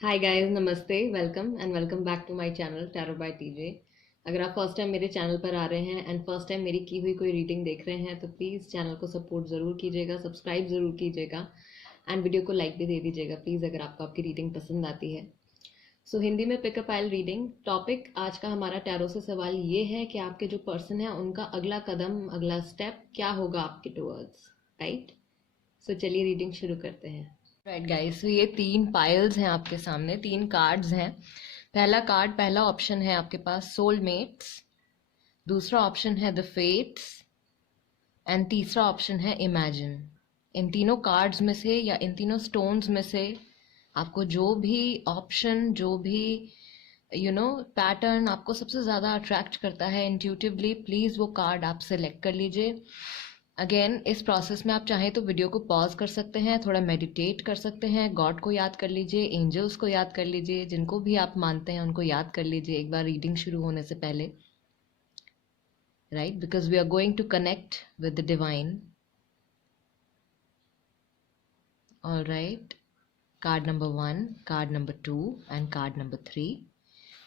हाय guys, नमस्ते, welcome and welcome back to my channel tarot by TJ. अगर आप first time मेरे channel पर आ रहे हैं एंड फर्स्ट टाइम मेरी की हुई कोई रीडिंग देख रहे हैं तो प्लीज़ चैनल को सपोर्ट ज़रूर कीजिएगा, सब्सक्राइब ज़रूर कीजिएगा एंड वीडियो को लाइक भी दे दीजिएगा प्लीज़ अगर आपको आपकी रीडिंग पसंद आती है। सो हिंदी में पिकअप आइल रीडिंग। टॉपिक आज का हमारा टैरो से सवाल ये है कि आपके जो पर्सन है उनका अगला कदम, अगला स्टेप क्या होगा आपके टुवर्ड्स, राइट। सो चलिए रीडिंग शुरू करते हैं। राइट गाइस, तो ये 3 पाइल्स हैं आपके सामने, 3 कार्ड्स हैं। पहला कार्ड, पहला ऑप्शन है आपके पास सोलमेट्स, दूसरा ऑप्शन है द फेट्स एंड तीसरा ऑप्शन है इमेजिन। इन तीनों कार्ड्स में से या इन तीनों स्टोन्स में से आपको जो भी ऑप्शन, जो भी पैटर्न आपको सबसे ज़्यादा अट्रैक्ट करता है इंट्यूटिवली, प्लीज़ वो कार्ड आप सेलेक्ट कर लीजिए। अगेन इस प्रोसेस में आप चाहें तो वीडियो को पॉज कर सकते हैं, थोड़ा मेडिटेट कर सकते हैं, गॉड को याद कर लीजिए, एंजल्स को याद कर लीजिए, जिनको भी आप मानते हैं उनको याद कर लीजिए एक बार रीडिंग शुरू होने से पहले, right, because we are going to connect with the divine. All right, card number 1, card number 2 and card number 3।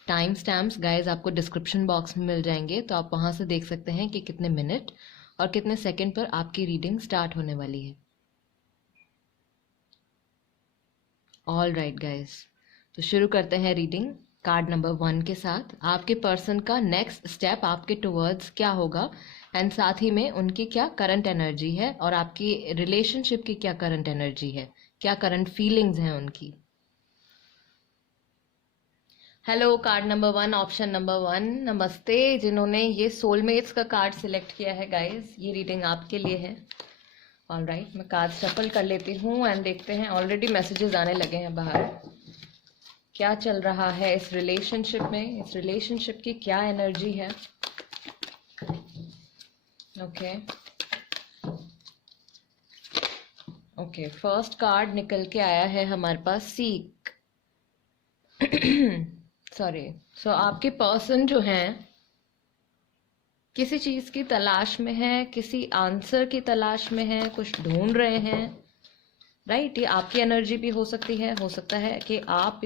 Time stamps guys आपको डिस्क्रिप्शन बॉक्स में मिल जाएंगे, तो आप वहाँ से देख सकते हैं कि कितने मिनट और कितने सेकंड पर आपकी रीडिंग स्टार्ट होने वाली है। ऑल राइट गाइज, तो शुरू करते हैं रीडिंग कार्ड नंबर 1 के साथ। आपके पर्सन का नेक्स्ट स्टेप आपके टुवर्ड्स क्या होगा एंड साथ ही में उनकी क्या करंट एनर्जी है और आपकी रिलेशनशिप की क्या करंट एनर्जी है, क्या करंट फीलिंग्स हैं उनकी। Hello card number 1, option number 1, नमस्ते। जिन्होंने ये सोलमेट्स का कार्ड सिलेक्ट किया है गाइज, ये रीडिंग आपके लिए है। ऑल राइट, मैं कार्ड शफल कर लेती हूँ एंड देखते हैं। ऑलरेडी मैसेजेस आने लगे हैं बाहर। क्या चल रहा है इस रिलेशनशिप में, इस रिलेशनशिप की क्या एनर्जी है। ओके ओके, फर्स्ट कार्ड निकल के आया है हमारे पास सीक। सॉरी। सो आपके पर्सन जो हैं किसी चीज की तलाश में है, किसी आंसर की तलाश में है, कुछ ढूंढ रहे हैं, राइट। ये आपकी एनर्जी भी हो सकती है, हो सकता है कि आप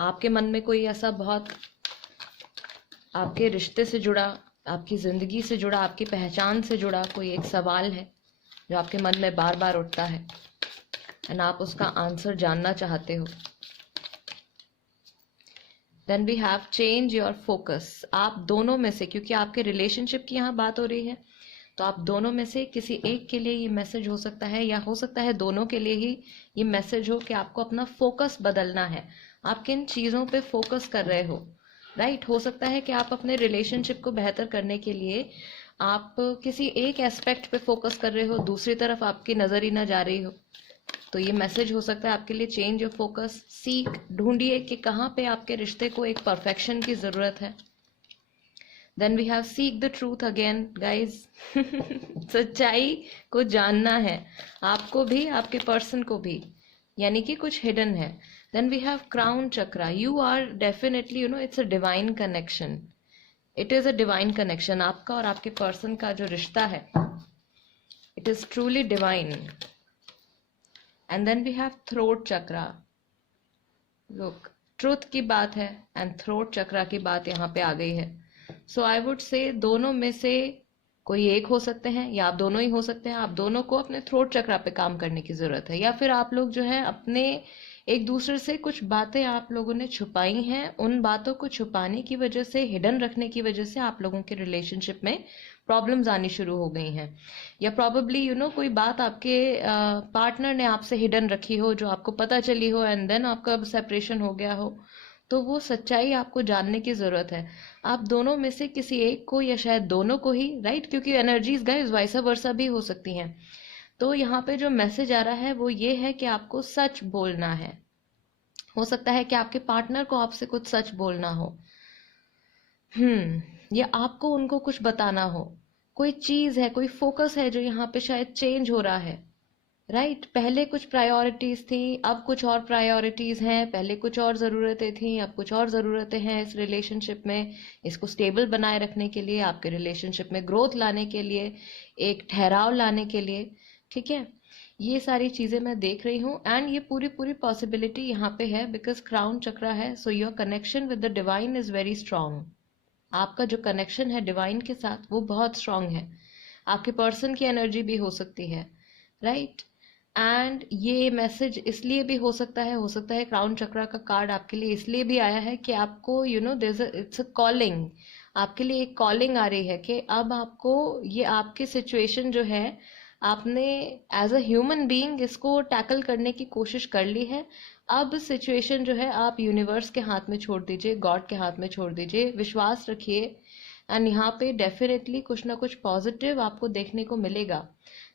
आपके मन में कोई ऐसा बहुत आपके रिश्ते से जुड़ा, आपकी ज़िंदगी से जुड़ा, आपकी पहचान से जुड़ा कोई एक सवाल है जो आपके मन में बार बार उठता है एंड आप उसका आंसर जानना चाहते हो। Then we have change your focus. आप दोनों में से, क्योंकि आपके रिलेशनशिप की यहाँ बात हो रही है, तो आप दोनों में से किसी एक के लिए ये मैसेज हो सकता है या हो सकता है दोनों के लिए ही ये मैसेज हो कि आपको अपना फोकस बदलना है। आप किन चीज़ों पे फोकस कर रहे हो, राइट। हो सकता है कि आप अपने रिलेशनशिप को बेहतर करने के लिए आप किसी एक एस्पेक्ट पे फोकस कर रहे हो, दूसरी तरफ आपकी नज़र ही ना जा रही हो। तो ये मैसेज हो सकता है आपके लिए चेंज ऑफ फोकस। सीख, ढूंढिए कि कहाँ पे आपके रिश्ते को एक परफेक्शन की ज़रूरत है। Then we have seek the truth again guys. सच्चाई को जानना है आपको भी, आपके पर्सन को भी, यानी कि कुछ हिडन है। Then we have crown chakra. You are definitely it's a divine connection, it is a divine connection. आपका और आपके पर्सन का जो रिश्ता है, it is truly divine. And then we have throat chakra. Look, truth की बात है एंड थ्रोट चक्रा की बात यहाँ पे आ गई है। सो आई वुड से दोनों में से कोई एक हो सकते हैं या आप दोनों ही हो सकते हैं। आप दोनों को अपने थ्रोट चक्रा पे काम करने की ज़रूरत है, या फिर आप लोग जो है अपने एक दूसरे से कुछ बातें आप लोगों ने छुपाई हैं, उन बातों को छुपाने की वजह से, हिडन रखने की वजह से आप लोगों के रिलेशनशिप में प्रॉब्लम्स आनी शुरू हो गई हैं। या प्रॉबेबली कोई बात आपके पार्टनर ने आपसे हिडन रखी हो जो आपको पता चली हो एंड देन आपका अब सेपरेशन हो गया हो। तो वो सच्चाई आपको जानने की ज़रूरत है। आप दोनों में से किसी एक को या शायद दोनों को ही, राइट, क्योंकि एनर्जीज गाइस वाइसा वर्सा भी हो सकती हैं। तो यहाँ पे जो मैसेज आ रहा है वो ये है कि आपको सच बोलना है। हो सकता है कि आपके पार्टनर को आपसे कुछ सच बोलना हो, या आपको उनको कुछ बताना हो। कोई चीज़ है, कोई फोकस है जो यहाँ पे शायद चेंज हो रहा है, राइट। पहले कुछ प्रायोरिटीज़ थी, अब कुछ और प्रायोरिटीज़ हैं। पहले कुछ और ज़रूरतें थी, अब कुछ और ज़रूरतें हैं इस रिलेशनशिप में। इसको स्टेबल बनाए रखने के लिए, आपके रिलेशनशिप में ग्रोथ लाने के लिए, एक ठहराव लाने के लिए, ठीक है। ये सारी चीज़ें मैं देख रही हूँ एंड ये पूरी पूरी पॉसिबिलिटी यहाँ पे है बिकॉज क्राउन चक्रा है. So your connection with the divine is very strong. आपका जो कनेक्शन है डिवाइन के साथ वो बहुत स्ट्रांग है. आपके पर्सन की एनर्जी भी हो सकती है, राइट. एंड ये मैसेज इसलिए भी हो सकता है क्राउन चक्रा का कार्ड आपके लिए इसलिए भी आया है कि आपको इट्स अ कॉलिंग. आपके लिए एक कॉलिंग आ रही है कि अब आपको ये आपकी सिचुएशन जो है आपने एज अ ह्यूमन बीइंग इसको टैकल करने की कोशिश कर ली है. अब सिचुएशन जो है आप यूनिवर्स के हाथ में छोड़ दीजिए, गॉड के हाथ में छोड़ दीजिए, विश्वास रखिए एंड यहाँ पे डेफिनेटली कुछ ना कुछ पॉजिटिव आपको देखने को मिलेगा.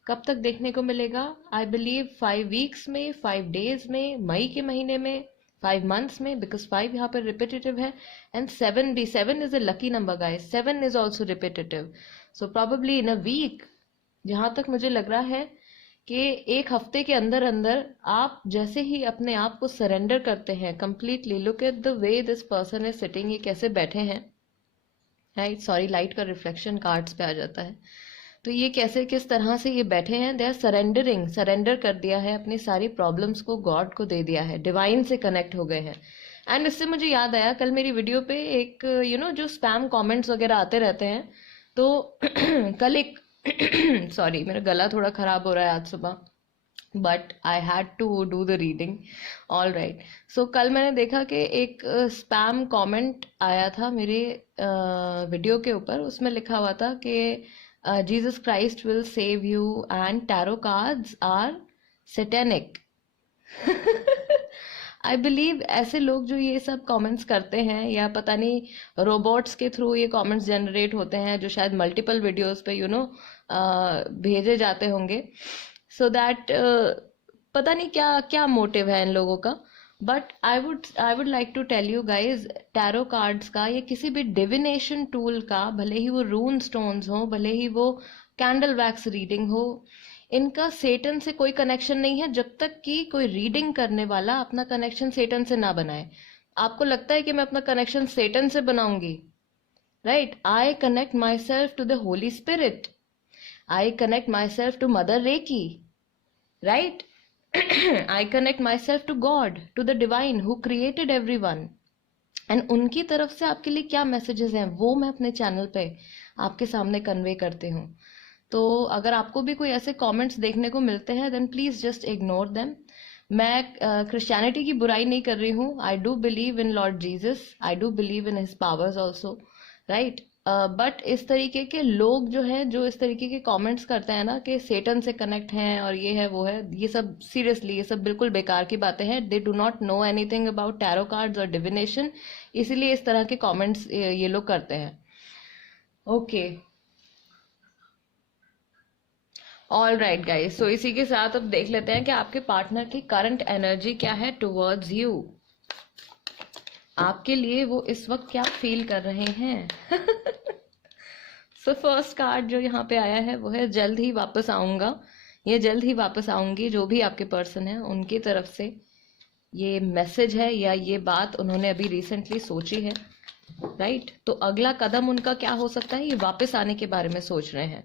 कब तक देखने को मिलेगा? आई बिलीव 5 वीक्स में, 5 डेज में, मई के महीने में, 5 मंथ्स में, बिकॉज 5 यहाँ पर रिपीटेटिव है एंड 7 भी. 7 is a lucky number guys. 7 is also repetitive. So probably in a week, जहाँ तक मुझे लग रहा है कि एक हफ्ते के अंदर अंदर आप जैसे ही अपने आप को सरेंडर करते हैं completely. Look at the way this person is sitting. ये कैसे बैठे हैं, राइट. सॉरी, लाइट का रिफ्लेक्शन कार्ड्स पे आ जाता है. तो ये कैसे किस तरह से ये बैठे हैं. They are surrendering. सरेंडर कर दिया है अपनी सारी प्रॉब्लम्स को, गॉड को दे दिया है, डिवाइन से कनेक्ट हो गए हैं. एंड इससे मुझे याद आया, कल मेरी वीडियो पे एक जो स्पैम कमेंट्स वगैरह आते रहते हैं, तो कल एक सॉरी मेरा गला थोड़ा खराब हो रहा है आज सुबह, but I had to do the reading. All right. So कल मैंने देखा कि एक स्पैम कमेंट आया था मेरे वीडियो के ऊपर. उसमें लिखा हुआ था कि Jesus Christ will save you and tarot cards are satanic. I believe ऐसे लोग जो ये सब कमेंट्स करते हैं, या पता नहीं रोबोट्स के थ्रू ये कमेंट्स जनरेट होते हैं जो शायद मल्टीपल वीडियोस पे भेजे जाते होंगे, सो दैट पता नहीं क्या क्या मोटिव है इन लोगों का. But I would like to tell you guys, tarot cards का या किसी भी डिविनेशन टूल का, भले ही वो रून स्टोन्स हो, भले ही वो कैंडल वैक्स रीडिंग हो, इनका सेटन से कोई कनेक्शन नहीं है जब तक कि कोई रीडिंग करने वाला अपना कनेक्शन सेटन से ना बनाए. आपको लगता है कि मैं अपना कनेक्शन सेटन से बनाऊंगी, right. I connect myself to the holy spirit. I connect myself to mother reiki, right. I connect myself to God, to the divine who created everyone. And उनकी तरफ से आपके लिए क्या messages हैं वो मैं अपने चैनल पे आपके सामने कन्वे करती हूँ. तो अगर आपको भी कोई ऐसे कमेंट्स देखने को मिलते हैं then please just ignore them. मैं क्रिश्चियनिटी की बुराई नहीं कर रही हूँ. I do believe in Lord Jesus, I do believe in his powers also, right. But इस तरीके के लोग जो हैं, जो इस तरीके के कमेंट्स करते हैं ना कि सेटन से कनेक्ट हैं और ये है वो है, ये सब सीरियसली ये सब बिल्कुल बेकार की बातें हैं. They do not know anything about tarot cards और डिविनेशन, इसीलिए इस तरह के कमेंट्स ये लोग करते हैं. Okay, all right guys. So इसी के साथ अब देख लेते हैं कि आपके पार्टनर की करंट एनर्जी क्या है टुवर्ड्स यू. आपके लिए वो इस वक्त क्या फील कर रहे हैं. सो फर्स्ट कार्ड जो यहाँ पे आया है वो है जल्द ही वापस आऊंगा, ये जल्द ही वापस आऊंगी. जो भी आपके पर्सन है उनकी तरफ से ये मैसेज है या ये बात उन्होंने अभी रिसेंटली सोची है, राइट. तो अगला कदम उनका क्या हो सकता है, ये वापस आने के बारे में सोच रहे हैं.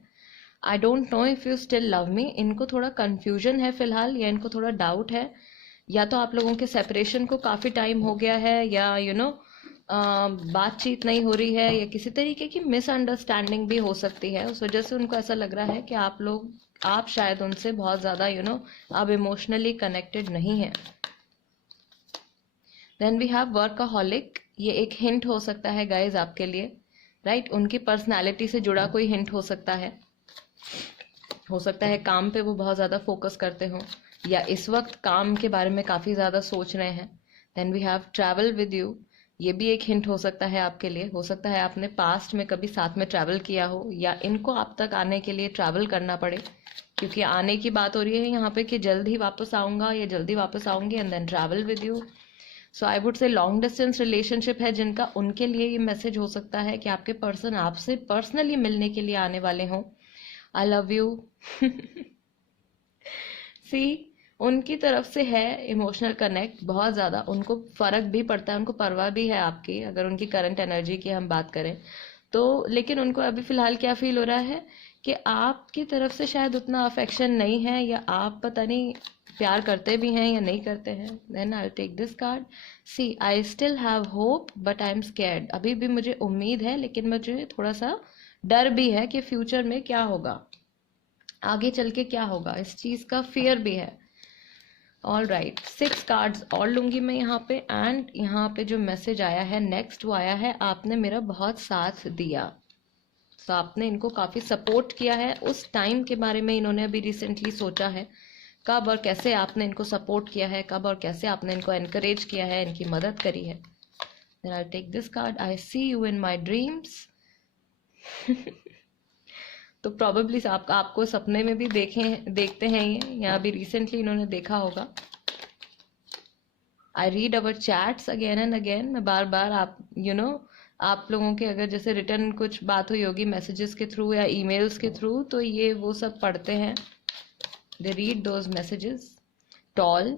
आई don't know if you still love me. इनको थोड़ा कंफ्यूजन है फिलहाल, या इनको थोड़ा डाउट है, या तो आप लोगों के सेपरेशन को काफ़ी टाइम हो गया है, या बातचीत नहीं हो रही है, या किसी तरीके की मिसअंडरस्टैंडिंग भी हो सकती है. उस वजह से उनको ऐसा लग रहा है कि आप शायद उनसे बहुत ज़्यादा अब इमोशनली कनेक्टेड नहीं है. Then we have workaholic. ये एक हिंट हो सकता है गाइज आपके लिए, राइट. उनकी पर्सनैलिटी से जुड़ा कोई हिंट हो सकता है काम पे वो बहुत ज़्यादा फोकस करते हो, या इस वक्त काम के बारे में काफ़ी ज़्यादा सोच रहे हैं. Then we have travel with you. ये भी एक हिंट हो सकता है आपके लिए. हो सकता है आपने पास्ट में कभी साथ में ट्रैवल किया हो, या इनको आप तक आने के लिए ट्रैवल करना पड़े, क्योंकि आने की बात हो रही है यहाँ पे कि जल्द ही वापस आऊँगा या जल्दी वापस आऊँगी, and then travel with you. So I would say long distance relationship है जिनका, उनके लिए ये मैसेज हो सकता है कि आपके पर्सन आपसे पर्सनली मिलने के लिए आने वाले हों. I love you. सी, उनकी तरफ से है इमोशनल कनेक्ट बहुत ज़्यादा. उनको फ़र्क भी पड़ता है, उनको परवाह भी है आपकी, अगर उनकी करंट एनर्जी की हम बात करें तो. लेकिन उनको अभी फ़िलहाल क्या फील हो रहा है कि आपकी तरफ से शायद उतना अफेक्शन नहीं है, या आप पता नहीं प्यार करते भी हैं या नहीं करते हैं। Then I take this card. See I still have hope but I am scared. अभी भी मुझे उम्मीद है लेकिन मुझे थोड़ा सा डर भी है कि फ्यूचर में क्या होगा, आगे चल के क्या होगा, इस चीज का फियर भी है। ऑल राइट, 6 कार्ड्स और लूंगी मैं यहाँ पे। एंड यहाँ पे जो मैसेज आया है नेक्स्ट, वो आया है आपने मेरा बहुत साथ दिया। तो आपने इनको काफी सपोर्ट किया है। उस टाइम के बारे में इन्होंने अभी रिसेंटली सोचा है, कब और कैसे आपने इनको सपोर्ट किया है, कब और कैसे आपने इनको एनकरेज किया है, इनकी मदद करी है। Then I take this card. I see you in my dreams. तो प्रोबेबली आपको सपने में भी देखते हैं ये, या अभी रिसेंटली इन्होंने देखा होगा। I read our chats again and again. मैं बार बार आप आप लोगों के अगर जैसे रिटर्न कुछ बात हुई होगी मैसेजेस के थ्रू या ईमेल्स के थ्रू, तो ये वो सब पढ़ते हैं। They read those messages. Tall,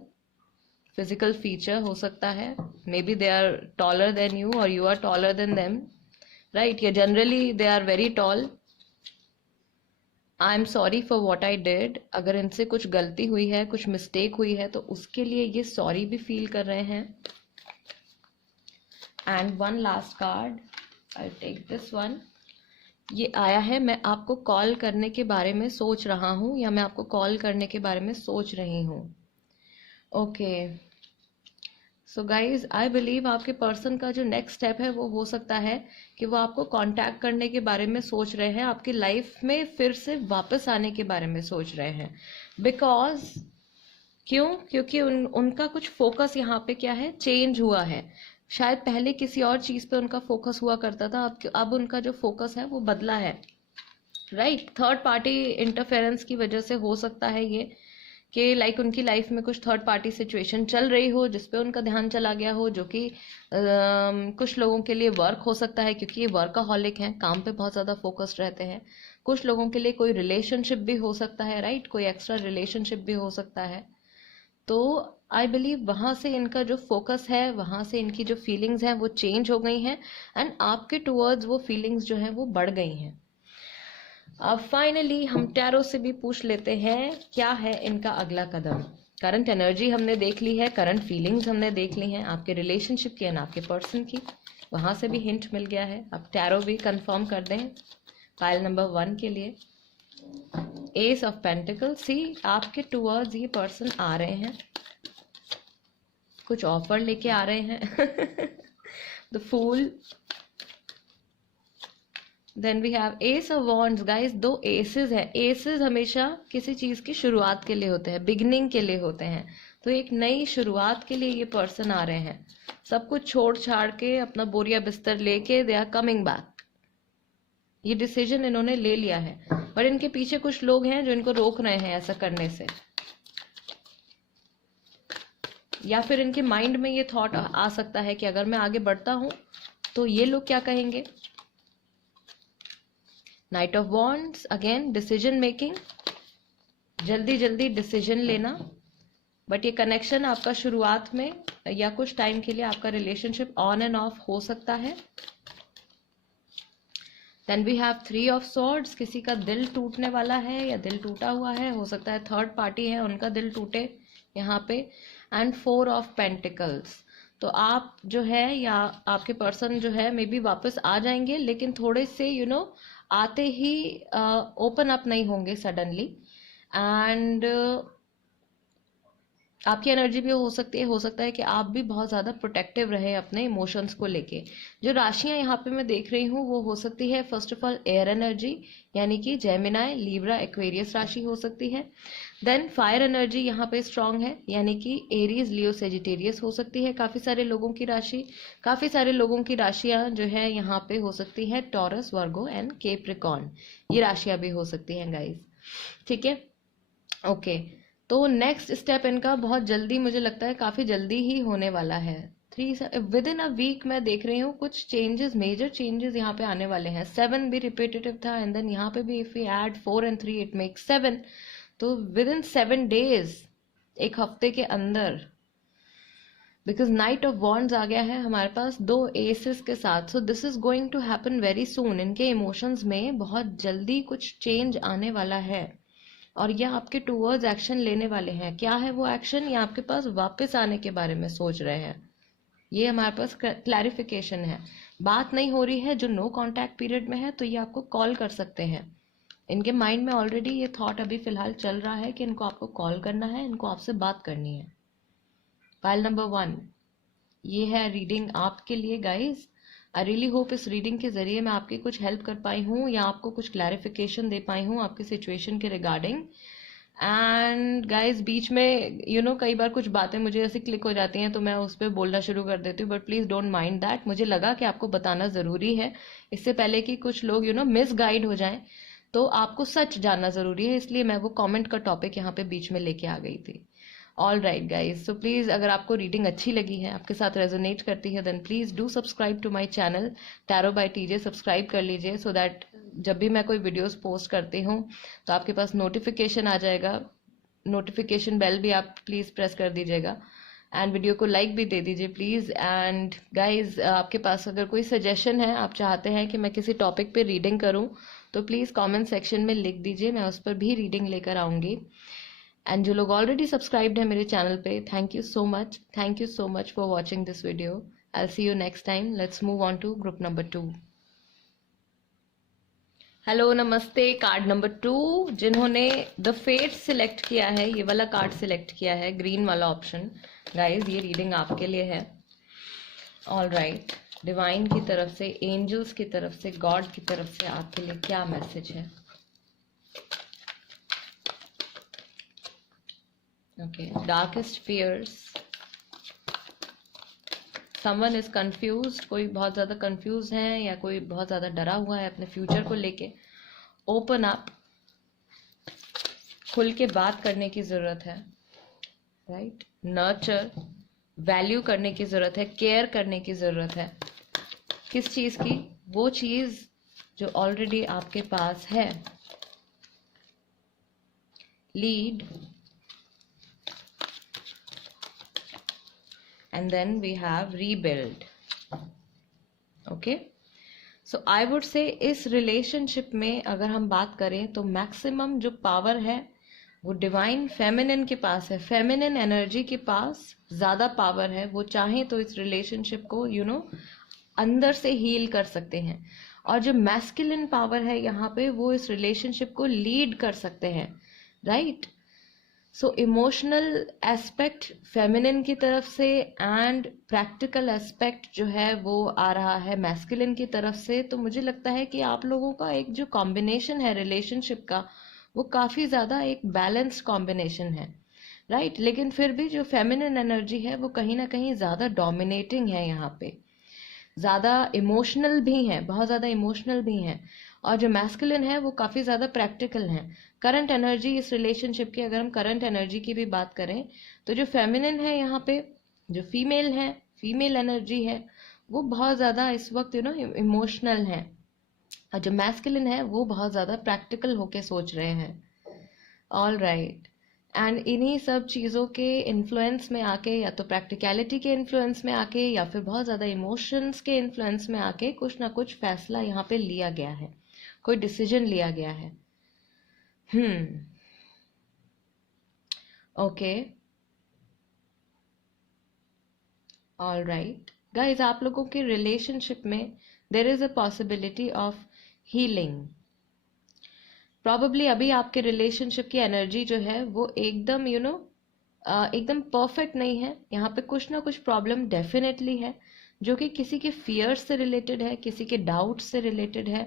physical feature हो सकता है, maybe they are taller than you और you are taller than them, right? या generally they are very tall. I am sorry for what I did. अगर इनसे कुछ गलती हुई है, कुछ मिस्टेक हुई है, तो उसके लिए ये सॉरी भी फील कर रहे हैं। And one last card, I take this one. ये आया है मैं आपको कॉल करने के बारे में सोच रहा हूँ, या मैं आपको कॉल करने के बारे में सोच रही हूँ। Okay, so guys I believe आपके पर्सन का जो नेक्स्ट स्टेप है वो हो सकता है कि वो आपको कांटेक्ट करने के बारे में सोच रहे हैं, आपकी लाइफ में फिर से वापस आने के बारे में सोच रहे हैं। बिकॉज क्योंकि उनका कुछ फोकस यहाँ पे क्या है, चेंज हुआ है। शायद पहले किसी और चीज पे उनका फोकस हुआ करता था, अब उनका जो फोकस है वो बदला है, राइट? थर्ड पार्टी इंटरफेरेंस की वजह से हो सकता है ये कि लाइक उनकी लाइफ में कुछ थर्ड पार्टी सिचुएशन चल रही हो जिसपे उनका ध्यान चला गया हो, जो कि कुछ लोगों के लिए वर्क हो सकता है क्योंकि ये वर्कaholic हैं, काम पे बहुत ज़्यादा फोकस्ड रहते हैं। कुछ लोगों के लिए कोई रिलेशनशिप भी हो सकता है, राइट? कोई एक्स्ट्रा रिलेशनशिप भी हो सकता है। तो आई बिलीव वहाँ से इनका जो फोकस है, वहाँ से इनकी जो फीलिंग्स हैं वो चेंज हो गई हैं, एंड आपके टूवर्ड्स वो फीलिंग्स जो हैं वो बढ़ गई हैं। अब फाइनली हम टैरो से भी पूछ लेते हैं क्या है इनका अगला कदम। करंट एनर्जी हमने देख ली है, करंट फीलिंग्स हमने देख ली हैं, आपके रिलेशनशिप की एंड आपके पर्सन की, वहां से भी हिंट मिल गया है। अब टैरो भी कंफर्म कर दें पाइल नंबर 1 के लिए। S of pentacle. सी आपके टूवर्ड्स ये पर्सन आ रहे हैं, कुछ ऑफर लेके आ रहे हैं। The fool. Then we have ace of wands. Guys, 2 aces है। एसेस हमेशा किसी चीज की शुरुआत के लिए होते हैं, बिगनिंग के लिए होते हैं। तो एक नई शुरुआत के लिए ये पर्सन आ रहे हैं, सब कुछ छोड़ छाड़ के अपना बोरिया बिस्तर लेके दे आर कमिंग बैक। ये डिसीजन इन्होंने ले लिया है, पर इनके पीछे कुछ लोग हैं जो इनको रोक रहे हैं ऐसा करने से, या फिर इनके माइंड में ये थॉट आ सकता है कि अगर मैं आगे बढ़ता हूं तो ये लोग क्या कहेंगे। Night of wands, again decision making, जल्दी जल्दी डिसीजन लेना। बट ये कनेक्शन आपका शुरुआत में या कुछ टाइम के लिए आपका रिलेशनशिप ऑन एंड ऑफ हो सकता है। Then we have 3 of swords. किसी का दिल टूटने वाला है या दिल टूटा हुआ है, हो सकता है थर्ड पार्टी है उनका दिल टूटे यहाँ पे। And 4 of pentacles. तो आप जो है या आपके पर्सन जो है मे बी वापस आ जाएंगे, लेकिन थोड़े से आते ही ओपन अप नहीं होंगे सडनली। एंड आपकी एनर्जी भी हो सकता है कि आप भी बहुत ज़्यादा प्रोटेक्टिव रहे अपने इमोशंस को लेके। जो राशियां यहाँ पे मैं देख रही हूँ वो हो सकती है first of all air energy, यानी कि जेमिनाई, लिब्रा, एक्वेरियस राशि हो सकती है। देन फायर एनर्जी यहाँ पे स्ट्रांग है, यानी कि एरीज, लियो, सेजिटेरियस हो सकती है काफ़ी सारे लोगों की राशि। काफ़ी सारे लोगों की राशियाँ जो है यहाँ पे हो सकती है टॉरस, वर्गो एंड कैप्रिकॉर्न। ये राशियाँ भी हो सकती हैं गाइज, ठीक है? ओके, तो नेक्स्ट स्टेप इनका बहुत जल्दी, मुझे लगता है काफ़ी जल्दी ही होने वाला है। 3 विद इन अ वीक मैं देख रही हूँ कुछ चेंजेस, मेजर चेंजेस यहाँ पे आने वाले हैं। 7 भी रिपीटेटिव था, एंड देन यहाँ पे भी if we add 4 and 3 it makes 7। तो विद इन 7 days, एक हफ्ते के अंदर बिकॉज नाइट ऑफ वॉन्ड्स आ गया है हमारे पास 2 एसेस के साथ. So this is going to happen very soon. इनके इमोशंस में बहुत जल्दी कुछ चेंज आने वाला है और ये आपके टूवर्ड्स एक्शन लेने वाले हैं. क्या है वो एक्शन? ये आपके पास वापस आने के बारे में सोच रहे हैं. ये हमारे पास क्लैरिफिकेशन है. बात नहीं हो रही है जो नो कांटेक्ट पीरियड में है, तो ये आपको कॉल कर सकते हैं. इनके माइंड में ऑलरेडी ये थॉट अभी फिलहाल चल रहा है कि इनको आपको कॉल करना है, इनको आपसे बात करनी है. फाइल नंबर 1, ये है रीडिंग आपके लिए गाइज. आई रियली होप इस रीडिंग के जरिए मैं आपकी कुछ हेल्प कर पाई हूँ या आपको कुछ क्लैरिफिकेशन दे पाई हूँ आपकी सिचुएशन के रिगार्डिंग. एंड गाइज बीच में कई बार कुछ बातें मुझे ऐसे क्लिक हो जाती हैं तो मैं उस पर बोलना शुरू कर देती हूँ, but please don't mind that. मुझे लगा कि आपको बताना ज़रूरी है इससे पहले कि कुछ लोग मिस गाइड हो जाएं. तो आपको सच जानना ज़रूरी है, इसलिए मैं वो कमेंट का टॉपिक यहाँ पे बीच में लेके आ गई थी. All right guys, so please अगर आपको रीडिंग अच्छी लगी है, आपके साथ रेजोनेट करती है, then please do subscribe to my channel tarot by TJ. Subscribe कर लीजिए सो दैट जब भी मैं कोई वीडियोस पोस्ट करती हूँ तो आपके पास नोटिफिकेशन आ जाएगा. नोटिफिकेशन बेल भी आप प्लीज़ प्रेस कर दीजिएगा एंड वीडियो को लाइक भी दे दीजिए प्लीज़. एंड गाइज आपके पास अगर कोई सजेशन है, आप चाहते हैं कि मैं किसी टॉपिक पे रीडिंग करूं, तो प्लीज़ कमेंट सेक्शन में लिख दीजिए, मैं उस पर भी रीडिंग लेकर आऊँगी. एंड जो लोग ऑलरेडी सब्सक्राइब्ड हैं मेरे चैनल पे, thank you so much for watching this video. I see you next time. Let's move on to group number 2. Hello नमस्ते. कार्ड नंबर 2, जिन्होंने द फेट सिलेक्ट किया है, ये वाला कार्ड सिलेक्ट किया है, ग्रीन वाला ऑप्शन. गाइज ये रीडिंग आपके लिए है. ऑल राइट, डिवाइन की तरफ से, एंजल्स की तरफ से, गॉड की तरफ से आपके लिए क्या मैसेज है? Okay, darkest fears. Someone is confuse. कोई बहुत ज्यादा कंफ्यूज है या कोई बहुत ज्यादा डरा हुआ है अपने फ्यूचर को लेके. ओपन अप, खुल के बात करने की जरूरत है. राइट, नर्चर, वैल्यू करने की जरूरत है, केयर करने की जरूरत है. किस चीज की? वो चीज जो ऑलरेडी आपके पास है. Lead, and then we have rebuild. okay, so I would say इस रिलेशनशिप में अगर हम बात करें तो मैक्सिमम जो पावर है वो डिवाइन फेमिनिन के पास है. फेमिनिन एनर्जी के पास ज्यादा पावर है. वो चाहे तो इस रिलेशनशिप को अंदर से हील कर सकते हैं. और जो मैस्कुलिन पावर है यहाँ पे, वो इस रिलेशनशिप को लीड कर सकते हैं. Right, so emotional aspect feminine की तरफ से एंड प्रैक्टिकल एस्पेक्ट जो है वो आ रहा है मैस्कुलिन की तरफ से. तो मुझे लगता है कि आप लोगों का एक जो कॉम्बिनेशन है रिलेशनशिप का, वो काफ़ी ज़्यादा एक बैलेंस्ड कॉम्बिनेशन है. राइट, लेकिन फिर भी जो फेमिनिन एनर्जी है वो कहीं ना कहीं ज़्यादा डोमिनेटिंग है यहाँ पे. ज़्यादा इमोशनल भी हैं, बहुत ज़्यादा इमोशनल भी हैं. और जो मैस्कुलिन है वो काफ़ी ज़्यादा प्रैक्टिकल हैं. करंट एनर्जी इस रिलेशनशिप की, अगर हम करंट एनर्जी की भी बात करें तो जो फेमिनिन है यहाँ पे, जो फीमेल है, फीमेल एनर्जी है, वो बहुत ज़्यादा इस वक्त इमोशनल है. और जो मैस्कुलिन है वो बहुत ज़्यादा प्रैक्टिकल होके सोच रहे हैं. ऑल राइट, एंड इन्हीं सब चीज़ों के इन्फ्लुएंस में आके, या तो प्रैक्टिकलिटी के इन्फ्लुएंस में आके या फिर बहुत ज़्यादा इमोशंस के इन्फ्लुएंस में आके कुछ ना कुछ फैसला यहाँ पे लिया गया है, कोई डिसीजन लिया गया है. ओके, ऑल राइट गाइज, आप लोगों के रिलेशनशिप में there is a possibility of healing. Probably अभी आपके रिलेशनशिप की एनर्जी जो है वो एकदम एकदम परफेक्ट नहीं है. यहाँ पे कुछ ना कुछ प्रॉब्लम डेफिनेटली है, जो कि किसी के फियर्स से रिलेटेड है, किसी के डाउट से रिलेटेड है,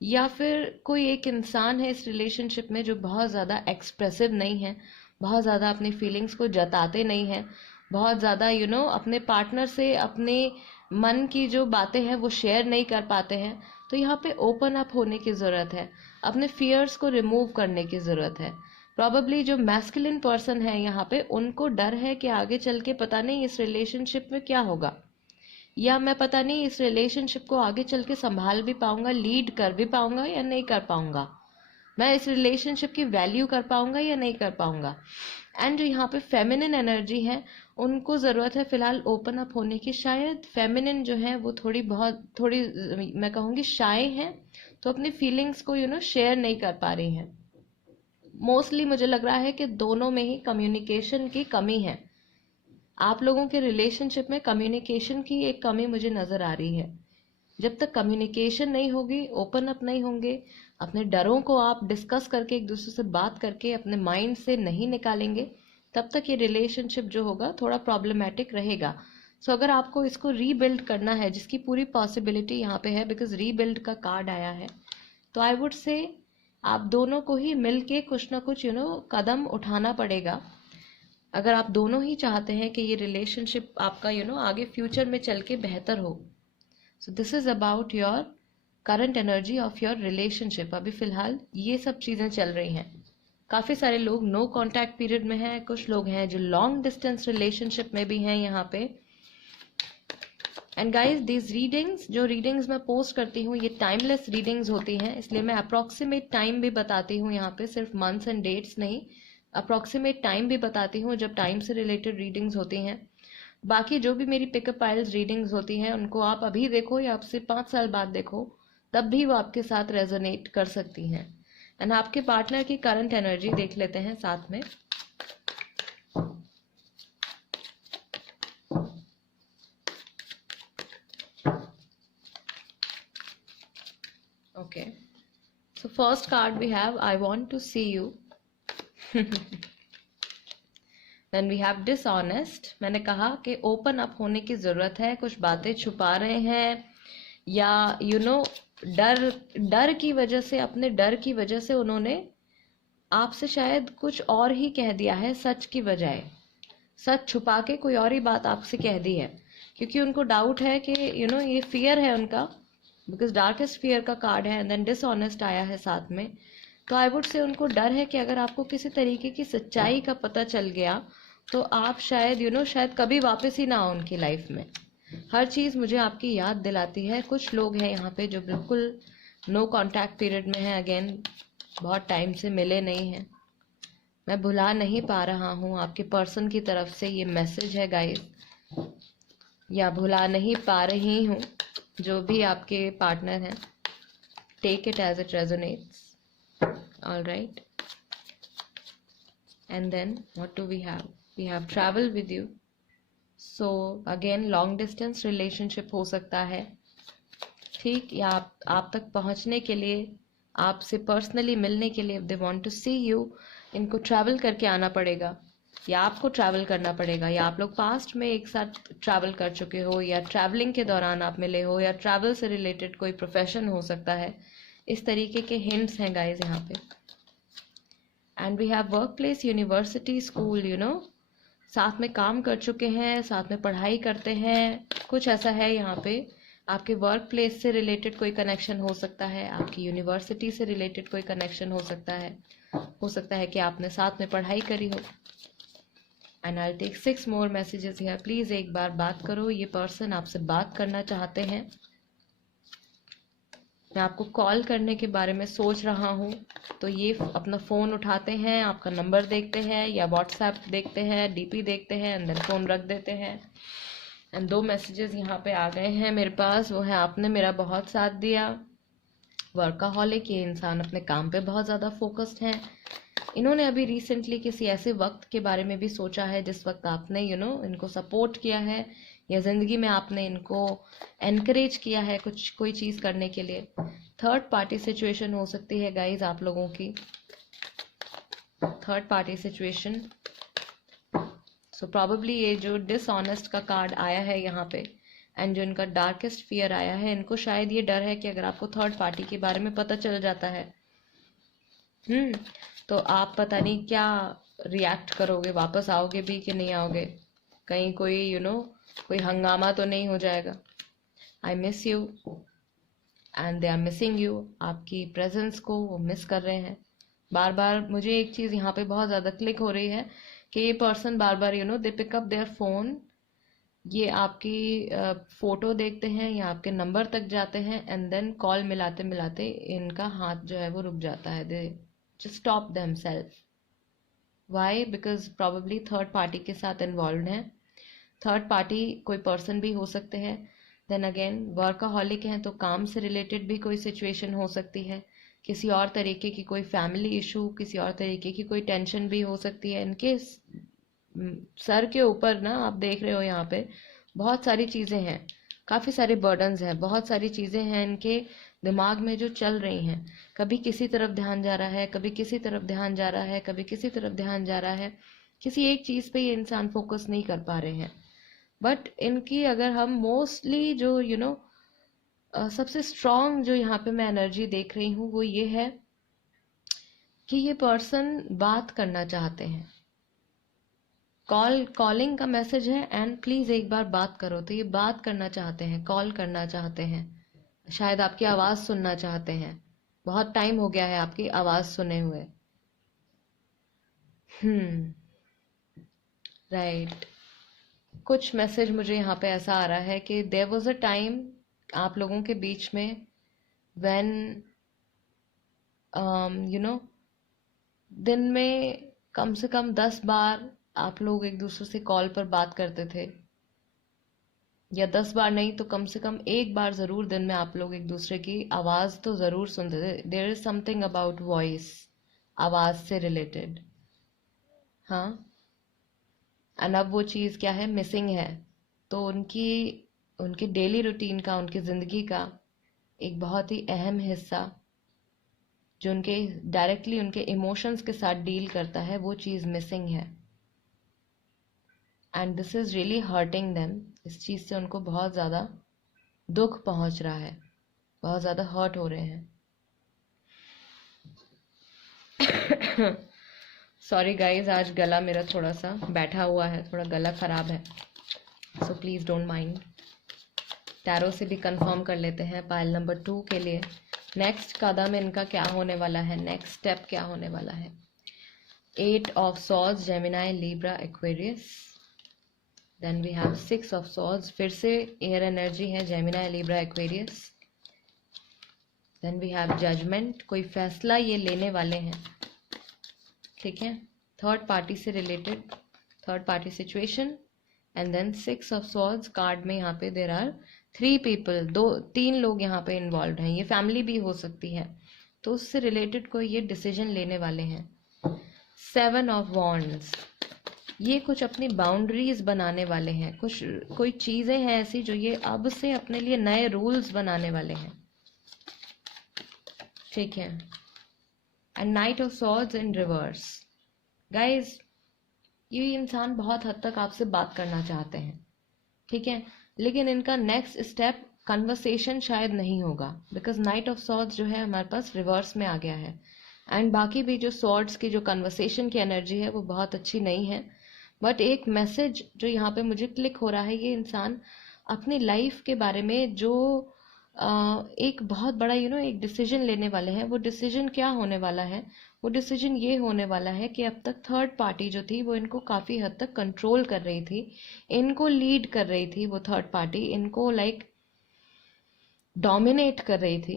या फिर कोई एक इंसान है इस रिलेशनशिप में जो बहुत ज़्यादा एक्सप्रेसिव नहीं है, बहुत ज़्यादा अपनी फीलिंग्स को जताते नहीं है, बहुत ज़्यादा अपने पार्टनर से अपने मन की जो बातें हैं वो शेयर नहीं कर पाते हैं. तो यहाँ पे ओपन अप होने की ज़रूरत है, अपने फियर्स को रिमूव करने की ज़रूरत है. प्रॉबेबली जो मैस्कुलिन पर्सन है यहाँ पे, उनको डर है कि आगे चल के पता नहीं इस रिलेशनशिप में क्या होगा, या मैं पता नहीं इस रिलेशनशिप को आगे चल के संभाल भी पाऊंगा, लीड कर भी पाऊंगा या नहीं कर पाऊंगा. मैं इस रिलेशनशिप की वैल्यू कर पाऊंगा या नहीं कर पाऊंगा। एंड जो यहाँ पे फेमिनिन एनर्जी है, उनको ज़रूरत है फिलहाल ओपन अप होने की। शायद फेमिनिन जो है वो थोड़ी मैं कहूँगी शाय है, तो अपनी फीलिंग्स को शेयर नहीं कर पा रही हैं। मोस्टली मुझे लग रहा है कि दोनों में ही कम्युनिकेशन की कमी है। आप लोगों के रिलेशनशिप में कम्युनिकेशन की एक कमी मुझे नज़र आ रही है। जब तक कम्युनिकेशन नहीं होगी, ओपन अप नहीं होंगे, अपने डरों को आप डिस्कस करके एक दूसरे से बात करके अपने माइंड से नहीं निकालेंगे, तब तक ये रिलेशनशिप जो होगा थोड़ा प्रॉब्लमेटिक रहेगा। सो अगर आपको इसको रीबिल्ड करना है, जिसकी पूरी पॉसिबिलिटी यहाँ पे है बिकॉज रीबिल्ड का कार्ड आया है, तो आई वुड से आप दोनों को ही मिलके कुछ ना कुछ कदम उठाना पड़ेगा। अगर आप दोनों ही चाहते हैं कि ये रिलेशनशिप आपका आगे फ्यूचर में चल के बेहतर हो। सो this is about your current energy of your relationship. अभी फिलहाल ये सब चीज़ें चल रही हैं। काफ़ी सारे लोग नो कॉन्टैक्ट पीरियड में हैं, कुछ लोग हैं जो लॉन्ग डिस्टेंस रिलेशनशिप में भी हैं यहाँ पे। एंड गाइज दिस रीडिंग्स, जो रीडिंग्स मैं पोस्ट करती हूँ, ये टाइमलेस रीडिंग्स होती हैं, इसलिए मैं अप्रॉक्सीमेट टाइम भी बताती हूँ यहाँ पे, सिर्फ मंथ्स एंड डेट्स नहीं, अप्रॉक्सीमेट टाइम भी बताती हूँ जब टाइम से रिलेटेड रीडिंग्स होती हैं। बाकी जो भी मेरी पिकअप आइल्स रीडिंग्स होती हैं, उनको आप अभी देखो या आपसे 5 साल बाद देखो, तब भी वो आपके साथ रेजोनेट कर सकती हैं। एंड आपके पार्टनर की करंट एनर्जी देख लेते हैं साथ में। Okay, so first card we have I want to see you. Then we have dishonest. मैंने कहा कि ओपन अप होने की ज़रूरत है, कुछ बातें छुपा रहे हैं या डर की वजह से, अपने डर की वजह से उन्होंने आपसे शायद कुछ और ही कह दिया है सच की बजाय। सच छुपा के कोई और ही बात आपसे कह दी है, क्योंकि उनको डाउट है कि ये फियर है उनका, बिकॉज डार्केस्ट फियर का कार्ड है एंड देन डिसऑनेस्ट आया है साथ में। तो आई वुड से उनको डर है कि अगर आपको किसी तरीके की सच्चाई का पता चल गया तो आप शायद शायद कभी वापस ही ना आओ उनकी लाइफ में। हर चीज़ मुझे आपकी याद दिलाती है। कुछ लोग हैं यहाँ पे जो बिल्कुल नो कॉन्टैक्ट पीरियड में हैं, अगेन बहुत टाइम से मिले नहीं हैं। मैं भुला नहीं पा रहा हूँ, आपके पर्सन की तरफ से ये मैसेज है गाइस, या भुला नहीं पा रही हूँ। जो भी आपके पार्टनर हैं, take it as it resonates. All right, and then what do we have? We have travel with you. So again long distance relationship हो सकता है, ठीक, या आप तक पहुंचने के लिए, आपसे पर्सनली मिलने के लिए, they want to see you, इनको ट्रैवल करके आना पड़ेगा या आपको ट्रैवल करना पड़ेगा, या आप लोग पास्ट में एक साथ ट्रैवल कर चुके हो, या ट्रैवलिंग के दौरान आप मिले हो, या ट्रैवल से रिलेटेड कोई प्रोफेशन हो सकता है। इस तरीके के हिंट्स हैं गाइज यहाँ पे। And we have workplace, university, school, साथ में काम कर चुके हैं, साथ में पढ़ाई करते हैं, कुछ ऐसा है यहाँ पे। आपके वर्क प्लेस से रिलेटेड कोई कनेक्शन हो सकता है, आपकी यूनिवर्सिटी से रिलेटेड कोई कनेक्शन हो सकता है कि आपने साथ में पढ़ाई करी हो। And I take 6 more messages here. Please एक बार बात करो, ये पर्सन आपसे बात करना चाहते हैं। मैं आपको कॉल करने के बारे में सोच रहा हूँ, तो ये अपना फ़ोन उठाते हैं, आपका नंबर देखते हैं या व्हाट्सएप देखते हैं, डीपी देखते हैं, एंड देन फ़ोन रख देते हैं। एंड 2 मैसेजेस यहाँ पे आ गए हैं मेरे पास, वो है आपने मेरा बहुत साथ दिया। वर्काहॉलिक, ये इंसान अपने काम पे बहुत ज़्यादा फोकस्ड हैं। इन्होंने अभी रिसेंटली किसी ऐसे वक्त के बारे में भी सोचा है जिस वक्त आपने इनको सपोर्ट किया है, या ज़िंदगी में आपने इनको एनकरेज किया है कोई चीज़ करने के लिए। थर्ड पार्टी सिचुएशन हो सकती है गाइज आप लोगों की, थर्ड पार्टी सिचुएशन। सो प्रॉबेबली ये जो डिसऑनेस्ट का कार्ड आया है यहाँ पे, एंड जो इनका डार्केस्ट फियर आया है, इनको शायद ये डर है कि अगर आपको थर्ड पार्टी के बारे में पता चल जाता है तो आप पता नहीं क्या रिएक्ट करोगे, वापस आओगे भी कि नहीं आओगे, कहीं कोई कोई हंगामा तो नहीं हो जाएगा। I miss you and they are missing you. आपकी प्रेजेंस को वो मिस कर रहे हैं। बार बार मुझे एक चीज़ यहाँ पे बहुत ज़्यादा क्लिक हो रही है कि ये पर्सन बार बार they pick up their phone, ये आपकी फ़ोटो देखते हैं या आपके नंबर तक जाते हैं, एंड देन कॉल मिलाते मिलाते इनका हाथ जो है वो रुक जाता है, दे just stop themselves. Why? Because probably third party के साथ इन्वॉल्व हैं. थर्ड पार्टी कोई पर्सन भी हो सकते हैं. देन अगेन वर्कaholic हैं तो काम से रिलेटेड भी कोई सिचुएशन हो सकती है. किसी और तरीके की कोई फैमिली इशू, किसी और तरीके की कोई टेंशन भी हो सकती है. इनके सर के ऊपर ना आप देख रहे हो यहाँ पे बहुत सारी चीज़ें हैं, काफ़ी सारे बर्डन्स हैं, बहुत सारी चीज़ें हैं इनके दिमाग में जो चल रही हैं. कभी किसी तरफ ध्यान जा रहा है, कभी किसी तरफ ध्यान जा रहा है, कभी किसी तरफ ध्यान जा रहा है. किसी एक चीज़ पे ये इंसान फोकस नहीं कर पा रहे हैं. बट इनकी अगर हम मोस्टली जो सबसे स्ट्रॉन्ग जो यहाँ पे मैं एनर्जी देख रही हूँ वो ये है कि ये पर्सन बात करना चाहते हैं. कॉलिंग का मैसेज है एंड प्लीज एक बार बात करो. तो ये बात करना चाहते हैं, कॉल करना चाहते हैं, शायद आपकी आवाज सुनना चाहते हैं. बहुत टाइम हो गया है आपकी आवाज सुने हुए. राइट. कुछ मैसेज मुझे यहाँ पे ऐसा आ रहा है कि देयर वाज अ टाइम आप लोगों के बीच में व्हेन दिन में कम से कम 10 बार आप लोग एक दूसरे से कॉल पर बात करते थे, या 10 बार नहीं तो कम से कम एक बार जरूर दिन में आप लोग एक दूसरे की आवाज तो जरूर सुनते थे. There is something about voice, आवाज से रिलेटेड. हाँ. एंड अब वो चीज़ क्या है, मिसिंग है. तो उनके डेली रूटीन का, उनकी ज़िंदगी का एक बहुत ही अहम हिस्सा जो उनके डायरेक्टली उनके इमोशंस के साथ डील करता है, वो चीज़ मिसिंग है. And this is really hurting them. इस चीज़ से उनको बहुत ज़्यादा दुख पहुंच रहा है, बहुत ज़्यादा हर्ट हो रहे हैं. सॉरी गाइज, आज गला मेरा थोड़ा सा बैठा हुआ है, थोड़ा गला ख़राब है, so please don't mind. Tarot से भी कंफर्म कर लेते हैं पाइल नंबर 2 के लिए नेक्स्ट कदम इनका क्या होने वाला है, नेक्स्ट स्टेप क्या होने वाला है. 8 of swords, Gemini, Libra, Aquarius. Then we have 6 of swords, फिर से एयर एनर्जी है, Gemini, Libra, Aquarius. Then we have judgement, कोई फैसला ये लेने वाले हैं. ठीक है, थर्ड पार्टी से related, third party situation. And then 6 of swords card में यहाँ पे देर आर 3 पीपल, 3 लोग यहाँ पे इन्वॉल्व हैं. ये फैमिली भी हो सकती है, तो उससे रिलेटेड कोई ये डिसीजन लेने वाले हैं. 7 ऑफ वॉन्ड्स, ये कुछ अपनी बाउंड्रीज बनाने वाले हैं. कोई चीज़ें हैं ऐसी जो ये अब से अपने लिए नए रूल्स बनाने वाले हैं. ठीक है. And night of swords in reverse. Guys, ये इंसान बहुत हद तक आपसे बात करना चाहते हैं, ठीक है, लेकिन इनका नेक्स्ट स्टेप कन्वर्सेशन शायद नहीं होगा, बिकॉज नाइट ऑफ सॉर्ड्स जो है हमारे पास रिवर्स में आ गया है. एंड बाकी भी जो सॉर्ड्स की जो कन्वर्सेशन की एनर्जी है वो बहुत अच्छी नहीं है. बट एक मैसेज जो यहाँ पे मुझे क्लिक हो रहा है, ये इंसान अपनी लाइफ के बारे में जो एक बहुत बड़ा एक डिसीजन लेने वाले हैं. वो डिसीजन क्या होने वाला है, वो डिसीजन ये होने वाला है कि अब तक थर्ड पार्टी जो थी वो इनको काफ़ी हद तक कंट्रोल कर रही थी, इनको लीड कर रही थी. वो थर्ड पार्टी इनको डोमिनेट कर रही थी.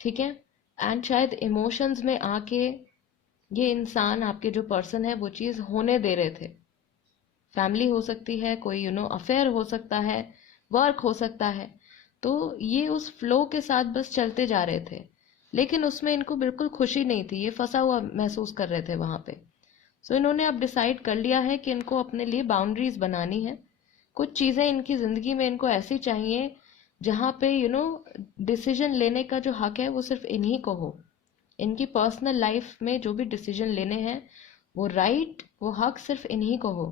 ठीक है. एंड शायद इमोशंस में आके ये इंसान, आपके जो पर्सन है, वो चीज़ होने दे रहे थे. फैमिली हो सकती है, कोई अफेयर हो सकता है, वर्क हो सकता है. तो ये उस फ्लो के साथ बस चलते जा रहे थे, लेकिन उसमें इनको बिल्कुल खुशी नहीं थी. ये फंसा हुआ महसूस कर रहे थे वहाँ पे. सो इन्होंने अब डिसाइड कर लिया है कि इनको अपने लिए बाउंड्रीज बनानी है. कुछ चीज़ें इनकी ज़िंदगी में इनको ऐसी चाहिए जहाँ पे डिसीजन लेने का जो हक है वो सिर्फ इन्हीं को हो. इनकी पर्सनल लाइफ में जो भी डिसीजन लेने हैं, वो राइट, वो हक सिर्फ इन्हीं को हो.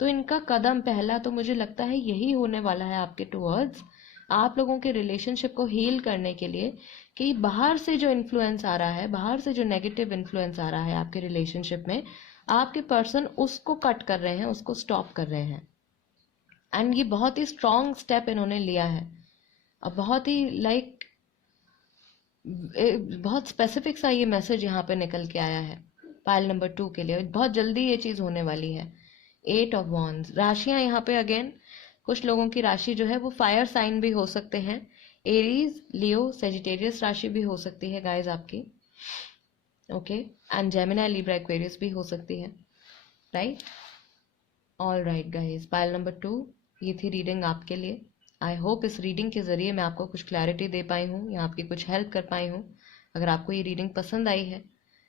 तो इनका कदम पहला तो मुझे लगता है यही होने वाला है आपके टुवर्ड्स, आप लोगों के रिलेशनशिप को हील करने के लिए, कि बाहर से जो इन्फ्लुएंस आ रहा है, बाहर से जो नेगेटिव इन्फ्लुएंस आ रहा है आपके रिलेशनशिप में, आपके पर्सन उसको कट कर रहे हैं, उसको स्टॉप कर रहे हैं. एंड ये बहुत ही स्ट्रॉन्ग स्टेप इन्होंने लिया है. अब बहुत ही बहुत स्पेसिफिक सा ये मैसेज यहाँ पे निकल के आया है पाइल नंबर 2 के लिए. बहुत जल्दी ये चीज़ होने वाली है. 8 ऑफ वॉन्ड्स. राशियाँ यहाँ पे अगेन, कुछ लोगों की राशि जो है वो फायर साइन भी हो सकते हैं. एरीज, लियो, सेजिटेरियस राशि भी हो सकती है गाइज आपकी. Okay, and Gemini, Libra, Aquarius भी हो सकती है, right. All right guys, pile number 2, ये थी रीडिंग आपके लिए। आई होप इस रीडिंग के ज़रिए मैं आपको कुछ क्लैरिटी दे पाई हूँ या आपकी कुछ हेल्प कर पाई हूँ। अगर आपको ये रीडिंग पसंद आई है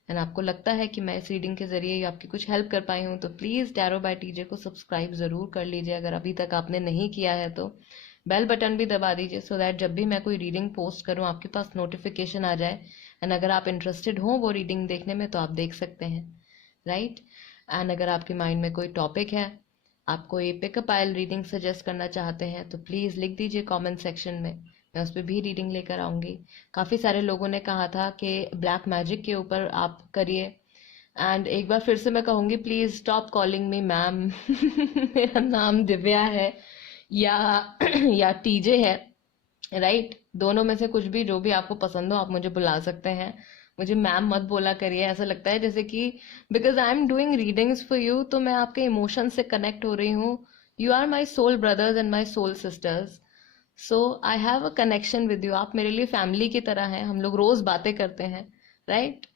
एंड आपको लगता है कि मैं इस रीडिंग के ज़रिए आपकी कुछ हेल्प कर पाई हूँ, तो प्लीज़ टैरो बाय टीजे को सब्सक्राइब ज़रूर कर लीजिए। अगर अभी तक आपने नहीं किया है तो बेल बटन भी दबा दीजिए, सो दैट जब भी मैं कोई रीडिंग पोस्ट करूँ आपके पास नोटिफिकेशन आ जाए। एंड अगर आप इंटरेस्टेड हो वो रीडिंग देखने में तो आप देख सकते हैं, राइट। एंड अगर आपके माइंड में कोई टॉपिक है, आप कोई पिकअप आयल रीडिंग सजेस्ट करना चाहते हैं, तो प्लीज़ लिख दीजिए कमेंट सेक्शन में, मैं उस पर भी रीडिंग लेकर आऊँगी। काफ़ी सारे लोगों ने कहा था कि ब्लैक मैजिक के ऊपर आप करिए, एंड एक बार फिर से मैं कहूँगी, please stop calling me ma'am. मेरा नाम दिव्या है या या टीजे है, राइट। दोनों में से कुछ भी, जो भी आपको पसंद हो आप मुझे बुला सकते हैं। मुझे मैम मत बोला करिए, ऐसा लगता है जैसे कि because I am doing readings for you, तो मैं आपके इमोशन से कनेक्ट हो रही हूँ। You are my soul brothers and my soul sisters, so I have a connection with you. आप मेरे लिए फैमिली की तरह हैं, हम लोग रोज बातें करते हैं, right.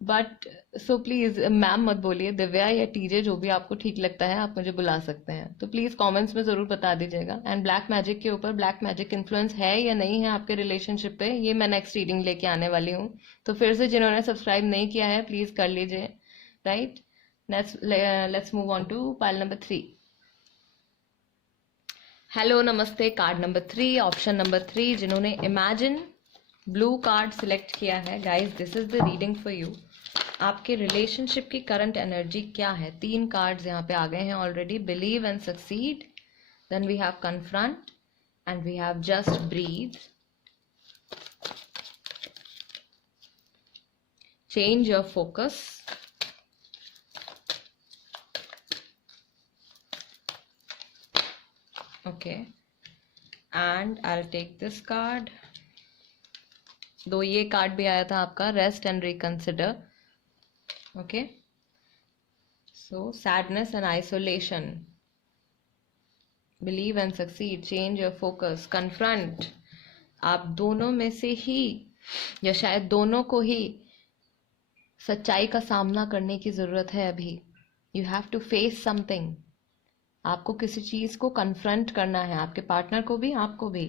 But so please ma'am मत बोलिए, दिव्या या टीजे, जो भी आपको ठीक लगता है आप मुझे बुला सकते हैं। तो प्लीज कमेंट्स में जरूर बता दीजिएगा। एंड ब्लैक मैजिक के ऊपर, ब्लैक मैजिक इन्फ्लुएंस है या नहीं है आपके रिलेशनशिप पे, ये मैं नेक्स्ट रीडिंग लेके आने वाली हूँ। तो फिर से जिन्होंने सब्सक्राइब नहीं किया है प्लीज कर लीजिए, right. Let's move on to pile number 3। Hello, नमस्ते। कार्ड नंबर 3, ऑप्शन नंबर 3, जिन्होंने इमेजिन ब्लू कार्ड सिलेक्ट किया है, guys this is the reading for you. आपके रिलेशनशिप की करंट एनर्जी क्या है? 3 कार्ड्स यहाँ पे आ गए हैं already. Believe and succeed, then we have confront and we have just breathe. Change your focus, okay, and I will take this card. दो ये कार्ड भी आया था आपका, rest and reconsider, okay. So sadness and isolation, believe and succeed, change your focus, confront. आप दोनों में से ही या शायद दोनों को ही सच्चाई का सामना करने की जरूरत है अभी। You have to face something. आपको किसी चीज को कन्फ्रंट करना है, आपके पार्टनर को भी, आपको भी।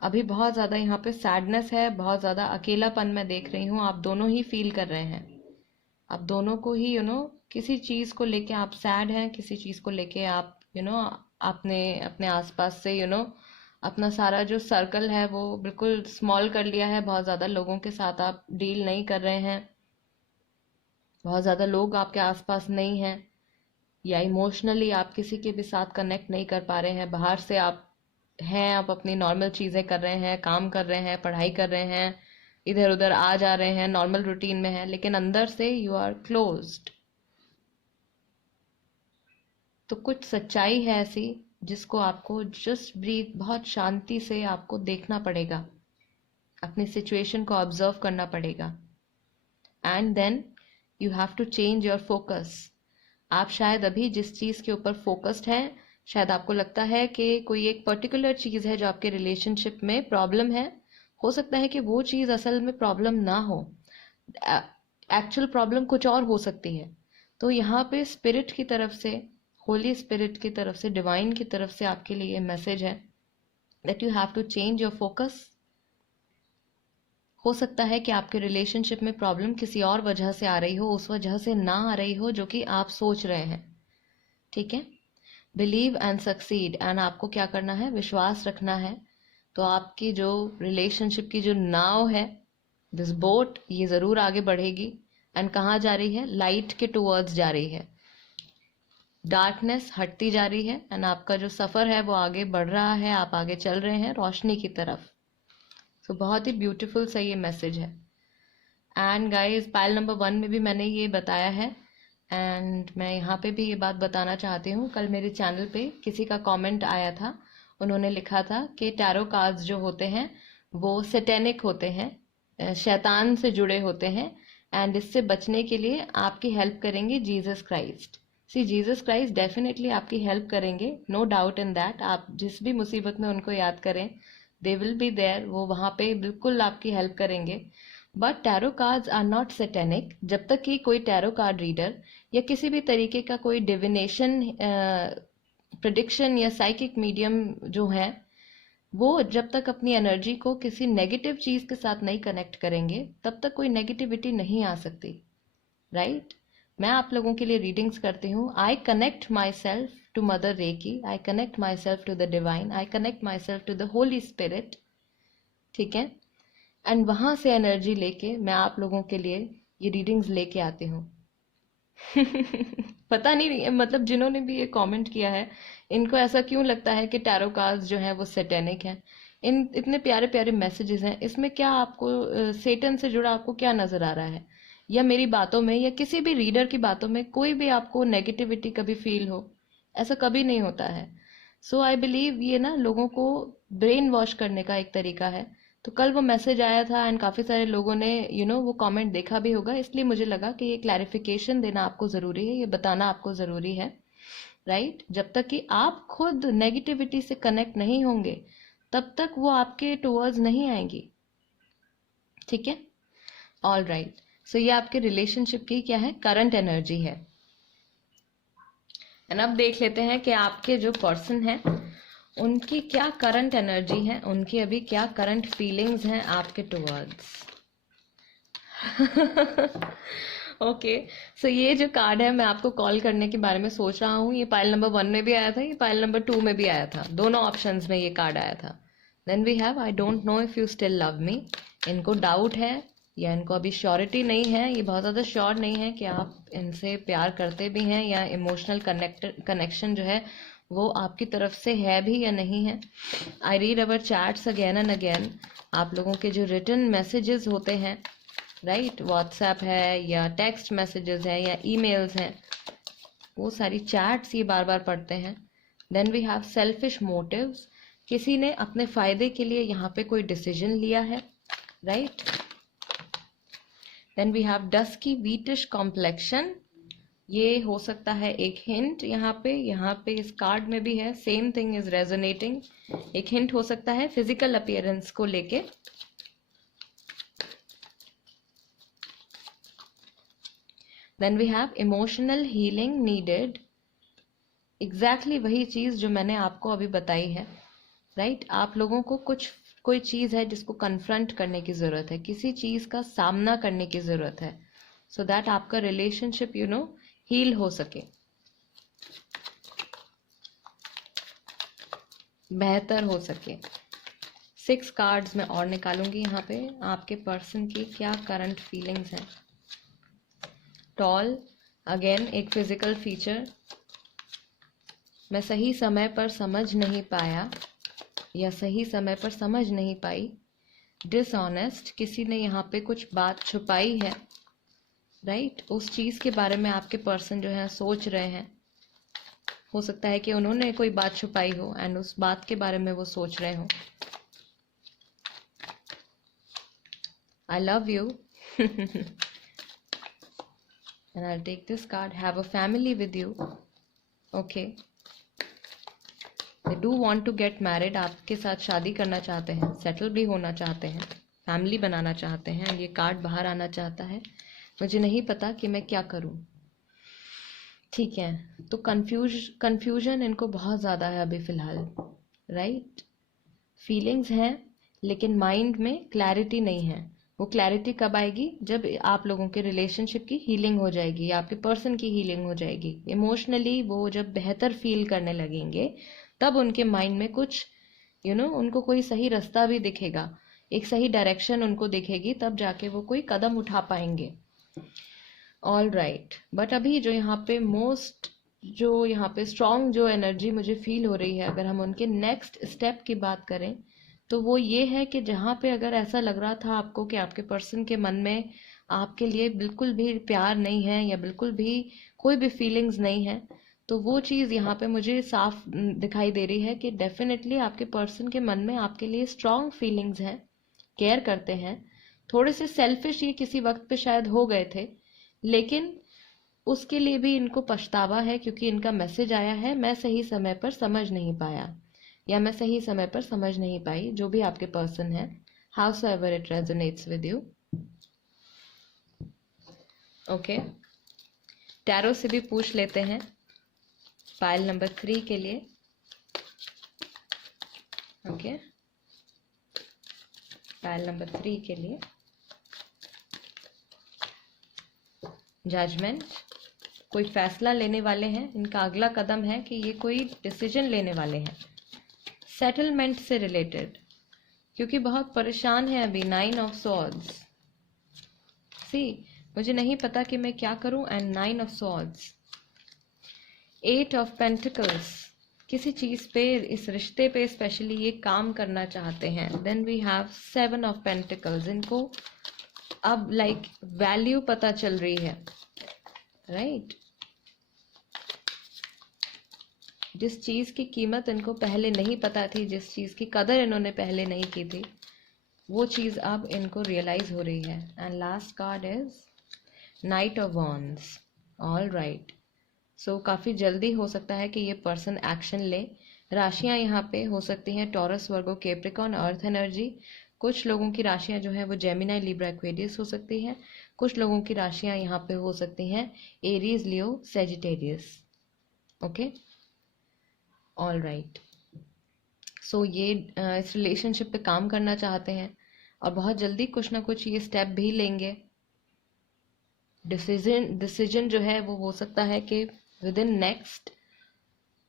अभी बहुत ज्यादा यहाँ पे सैडनेस है, बहुत ज्यादा अकेलापन मैं देख रही हूँ, आप दोनों ही फील कर रहे हैं। आप दोनों को ही किसी चीज को लेके आप सैड हैं, किसी चीज को लेके आप आपने अपने आसपास से अपना सारा जो सर्कल है वो बिल्कुल स्मॉल कर लिया है। बहुत ज्यादा लोगों के साथ आप डील नहीं कर रहे हैं, बहुत ज्यादा लोग आपके आसपास नहीं हैं, या इमोशनली आप किसी के भी साथ कनेक्ट नहीं कर पा रहे हैं। बाहर से आप हैं, आप अपनी नॉर्मल चीजें कर रहे हैं, काम कर रहे हैं, पढ़ाई कर रहे हैं, इधर उधर आ जा रहे हैं, नॉर्मल रूटीन में है, लेकिन अंदर से यू आर क्लोज्ड। तो कुछ सच्चाई है ऐसी जिसको आपको जस्ट ब्रीथ, बहुत शांति से आपको देखना पड़ेगा, अपनी सिचुएशन को ऑब्जर्व करना पड़ेगा, and then you have to change your focus. आप शायद अभी जिस चीज के ऊपर फोकस्ड हैं, शायद आपको लगता है कि कोई एक पर्टिकुलर चीज है जो आपके रिलेशनशिप में प्रॉब्लम है। हो सकता है कि वो चीज असल में प्रॉब्लम ना हो, एक्चुअल प्रॉब्लम कुछ और हो सकती है। तो यहाँ पे स्पिरिट की तरफ से, होली स्पिरिट की तरफ से, डिवाइन की तरफ से आपके लिए मैसेज है that you have to change your focus. हो सकता है कि आपके रिलेशनशिप में प्रॉब्लम किसी और वजह से आ रही हो, उस वजह से ना आ रही हो जो कि आप सोच रहे हैं, ठीक है। बिलीव एंड सक्सीड, एंड आपको क्या करना है? विश्वास रखना है। तो आपकी जो रिलेशनशिप की जो नाव है, दिस बोट, ये जरूर आगे बढ़ेगी। एंड कहाँ जा रही है? लाइट के टूवर्ड्स जा रही है। डार्कनेस हटती जा रही है एंड आपका जो सफर है वो आगे बढ़ रहा है, आप आगे चल रहे हैं रोशनी की तरफ। सो बहुत ही ब्यूटीफुल सा ये मैसेज है। एंड गाइस, पाइल नंबर 1 में भी मैंने ये बताया है, एंड मैं यहाँ पे भी ये बात बताना चाहती हूँ। कल मेरे चैनल पे किसी का कमेंट आया था, उन्होंने लिखा था कि टैरो कार्ड्स जो होते हैं वो सैटेनिक होते हैं, शैतान से जुड़े होते हैं, एंड इससे बचने के लिए आपकी हेल्प करेंगे जीसस क्राइस्ट। सी, जीसस क्राइस्ट डेफिनेटली आपकी हेल्प करेंगे, नो डाउट इन दैट। आप जिस भी मुसीबत में उनको याद करें, दे विल बी देयर, वो वहाँ पे बिल्कुल आपकी हेल्प करेंगे। But tarot cards are not satanic. जब तक कि कोई टैरो कार्ड रीडर या किसी भी तरीके का कोई डिविनेशन, प्रेडिक्शन या साइकिक मीडियम जो है, वो जब तक अपनी एनर्जी को किसी नेगेटिव चीज के साथ नहीं कनेक्ट करेंगे, तब तक कोई नेगेटिविटी नहीं आ सकती, राइट? मैं आप लोगों के लिए रीडिंग्स करती हूँ। I connect myself to mother reiki, I connect myself to the divine, I connect myself to the holy spirit, ठीक है? एंड वहां से एनर्जी लेके मैं आप लोगों के लिए ये रीडिंग्स लेके आती हूँ। पता नहीं, मतलब जिन्होंने भी ये कमेंट किया है, इनको ऐसा क्यों लगता है कि टैरो कार्ड्स जो है वो सैटेनिक है? इन इतने प्यारे प्यारे मैसेजेस हैं, इसमें क्या आपको सेटन से जुड़ा आपको क्या नजर आ रहा है? या मेरी बातों में या किसी भी रीडर की बातों में कोई भी आपको नेगेटिविटी कभी फील हो? ऐसा कभी नहीं होता है। सो आई बिलीव ये ना लोगों को ब्रेन वॉश करने का एक तरीका है। तो कल वो मैसेज आया था एंड काफ़ी सारे लोगों ने वो कमेंट देखा भी होगा, इसलिए मुझे लगा कि ये क्लैरिफिकेशन देना आपको ज़रूरी है, ये बताना आपको ज़रूरी है, राइट? जब तक कि आप खुद नेगेटिविटी से कनेक्ट नहीं होंगे, तब तक वो आपके टुवर्ड्स नहीं आएंगी, ठीक है? ऑल राइट, सो ये आपके रिलेशनशिप की क्या है, करंट एनर्जी है। एंड अब देख लेते हैं कि आपके जो पर्सन है उनकी क्या करंट एनर्जी है, उनकी अभी क्या करंट फीलिंग्स हैं आपके टुवर्ड्स। ओके, सो ये जो कार्ड है, मैं आपको कॉल करने के बारे में सोच रहा हूँ। ये पाइल नंबर 1 में भी आया था, ये पाइल नंबर 2 में भी आया था, दोनों ऑप्शंस में ये कार्ड आया था। Then we have I don't know if you still love me. इनको डाउट है या इनको अभी श्योरिटी नहीं है, ये बहुत ज़्यादा श्योर नहीं है कि आप इनसे प्यार करते भी हैं या इमोशनल कनेक्शन जो है वो आपकी तरफ से है भी या नहीं है। I read our chats again and again. आप लोगों के जो रिटन मैसेजेस होते हैं, राइट, व्हाट्सएप है या टेक्स्ट मैसेजेस हैं या ईमेल्स हैं, वो सारी चैट्स ये बार बार पढ़ते हैं। Then we have selfish motives. किसी ने अपने फ़ायदे के लिए यहाँ पे कोई डिसीजन लिया है, right? Then we have dusky wheatish complexion. ये हो सकता है एक हिंट, यहाँ पे इस कार्ड में भी है, सेम थिंग इज रेजोनेटिंग। एक हिंट हो सकता है फिजिकल अपीयरेंस को लेके। Then we have emotional healing needed. Exactly वही चीज जो मैंने आपको अभी बताई है, राइट? आप लोगों को कोई चीज है जिसको कन्फ्रंट करने की जरूरत है, किसी चीज का सामना करने की जरूरत है, सो दैट आपका रिलेशनशिप हील हो सके, बेहतर हो सके। 6 कार्ड्स मैं और निकालूंगी यहाँ पे। आपके पर्सन की क्या करंट फीलिंग्स हैं? टॉल, अगेन एक फिजिकल फीचर। मैं सही समय पर समझ नहीं पाया या सही समय पर समझ नहीं पाई। डिसऑनेस्ट, किसी ने यहाँ पे कुछ बात छुपाई है, राइट? उस चीज़ के बारे में आपके पर्सन जो है सोच रहे हैं। हो सकता है कि उन्होंने कोई बात छुपाई हो एंड उस बात के बारे में वो सोच रहे हो। I love you and I'll take this card. Have a family with you. Okay. They do want to get married. आपके साथ शादी करना चाहते हैं, सेटल भी होना चाहते हैं, फैमिली बनाना चाहते हैं। ये कार्ड बाहर आना चाहता है, मुझे नहीं पता कि मैं क्या करूं, ठीक है? तो कंफ्यूजन इनको बहुत ज़्यादा है अभी फ़िलहाल, राइट? फीलिंग्स हैं लेकिन माइंड में क्लैरिटी नहीं है। वो क्लैरिटी कब आएगी? जब आप लोगों के रिलेशनशिप की हीलिंग हो जाएगी या आपके पर्सन की हीलिंग हो जाएगी। इमोशनली वो जब बेहतर फील करने लगेंगे, तब उनके माइंड में कुछ उनको कोई सही रास्ता भी दिखेगा, एक सही डायरेक्शन उनको दिखेगी, तब जाके वो कोई कदम उठा पाएंगे। ऑल राइट, बट अभी जो यहाँ पे स्ट्रॉन्ग जो एनर्जी मुझे फील हो रही है, अगर हम उनके नेक्स्ट स्टेप की बात करें तो वो ये है कि जहाँ पे अगर ऐसा लग रहा था आपको कि आपके पर्सन के मन में आपके लिए बिल्कुल भी प्यार नहीं है या बिल्कुल भी कोई भी फीलिंग्स नहीं है, तो वो चीज़ यहाँ पे मुझे साफ दिखाई दे रही है कि डेफिनेटली आपके पर्सन के मन में आपके लिए स्ट्रॉन्ग फीलिंग्स हैं, केयर करते हैं। थोड़े से सेल्फिश ये किसी वक्त पे शायद हो गए थे, लेकिन उसके लिए भी इनको पछतावा है, क्योंकि इनका मैसेज आया है, मैं सही समय पर समझ नहीं पाया या मैं सही समय पर समझ नहीं पाई। जो भी आपके पर्सन है, how so ever it resonates with you, okay, tarot से भी पूछ लेते हैं पाइल नंबर 3 के लिए। ओके, पाइल नंबर 3 के लिए जजमेंट, कोई फैसला लेने वाले हैं, इनका अगला कदम है कि ये कोई डिसीजन लेने वाले हैं सेटलमेंट से रिलेटेड, क्योंकि बहुत परेशान है अभी। 9 ऑफ सॉर्ड्स, सी मुझे नहीं पता कि मैं क्या करूं, and 9 of swords, 8 of pentacles, किसी चीज पे, इस रिश्ते पे स्पेशली ये काम करना चाहते हैं। Then we have 7 of pentacles, इनको अब लाइक वैल्यू पता चल रही है, राइट? जिस चीज की कीमत इनको पहले नहीं पता थी, जिस चीज की कदर इन्होंने पहले नहीं की थी, वो चीज अब इनको रियलाइज हो रही है। And last card is knight of wands. All right, so काफी जल्दी हो सकता है कि ये पर्सन एक्शन ले। राशियां यहाँ पे हो सकती हैं टॉरस, वर्गो, कैप्रिकॉर्न, अर्थ एनर्जी। कुछ लोगों की राशियां जो है वो जेमिनाई, लिब्रा, एक्वेरियस हो सकती हैं। कुछ लोगों की राशियां यहाँ पे हो सकती हैं एरीज, लियो, सेजिटेरियस। ओके, ऑल राइट, सो ये इस रिलेशनशिप पे काम करना चाहते हैं और बहुत जल्दी कुछ ना कुछ ये स्टेप भी लेंगे। डिसीजन जो है वो हो सकता है कि with in next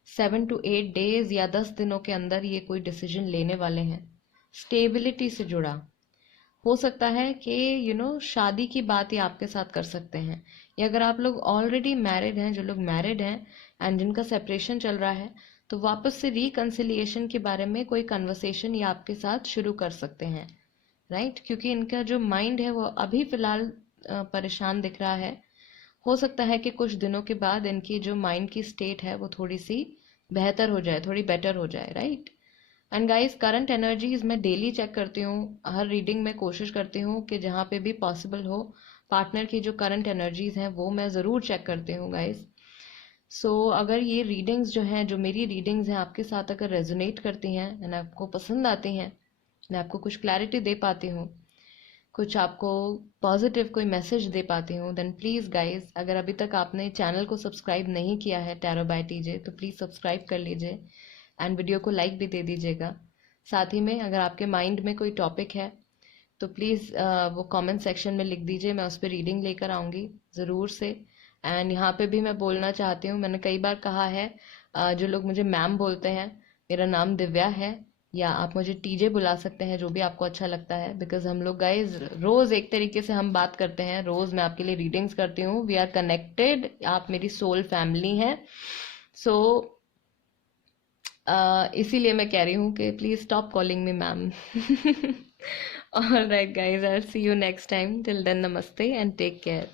7 to 8 days या 10 दिनों के अंदर ये कोई डिसीजन लेने वाले हैं स्टेबिलिटी से जुड़ा। हो सकता है कि शादी की बात ये आपके साथ कर सकते हैं, या अगर आप लोग ऑलरेडी मैरिड हैं, जो लोग मैरिड हैं एंड जिनका सेपरेशन चल रहा है, तो वापस से रिकंसिलिएशन के बारे में कोई कन्वर्सेशन ये आपके साथ शुरू कर सकते हैं, राइट? क्योंकि इनका जो माइंड है वो अभी फिलहाल परेशान दिख रहा है। हो सकता है कि कुछ दिनों के बाद इनकी जो माइंड की स्टेट है वो थोड़ी सी बेहतर हो जाए, थोड़ी बेटर हो जाए, right? And guys, current energies मैं डेली चेक करती हूँ, हर रीडिंग में कोशिश करती हूँ कि जहाँ पे भी पॉसिबल हो पार्टनर की जो करंट एनर्जीज हैं वो मैं ज़रूर चेक करती हूँ गाइस। सो अगर ये रीडिंग्स जो हैं, जो मेरी रीडिंग्स हैं, आपके साथ अगर रेजोनेट करती हैं एंड आपको पसंद आती हैं, मैं आपको कुछ क्लैरिटी दे पाती हूँ, कुछ आपको पॉजिटिव कोई मैसेज दे पाती हूँ, देन प्लीज़ गाइज, अगर अभी तक आपने चैनल को सब्सक्राइब नहीं किया है टैरो बाय टीजे, तो प्लीज़ सब्सक्राइब कर लीजिए एंड वीडियो को लाइक भी दे दीजिएगा। साथ ही में अगर आपके माइंड में कोई टॉपिक है तो प्लीज़ वो कमेंट सेक्शन में लिख दीजिए, मैं उस पर रीडिंग लेकर आऊँगी ज़रूर से। एंड यहाँ पे भी मैं बोलना चाहती हूँ, मैंने कई बार कहा है, जो लोग मुझे मैम बोलते हैं, मेरा नाम दिव्या है, या आप मुझे टीजे बुला सकते हैं, जो भी आपको अच्छा लगता है, बिकॉज हम लोग गाइज रोज़ एक तरीके से हम बात करते हैं, रोज़ मैं आपके लिए रीडिंग्स करती हूँ, वी आर कनेक्टेड, आप मेरी सोल फैमिली हैं। सो इसीलिए मैं कह रही हूँ कि please stop calling me ma'am. All right guys, I see you next time, till then नमस्ते एंड टेक केयर।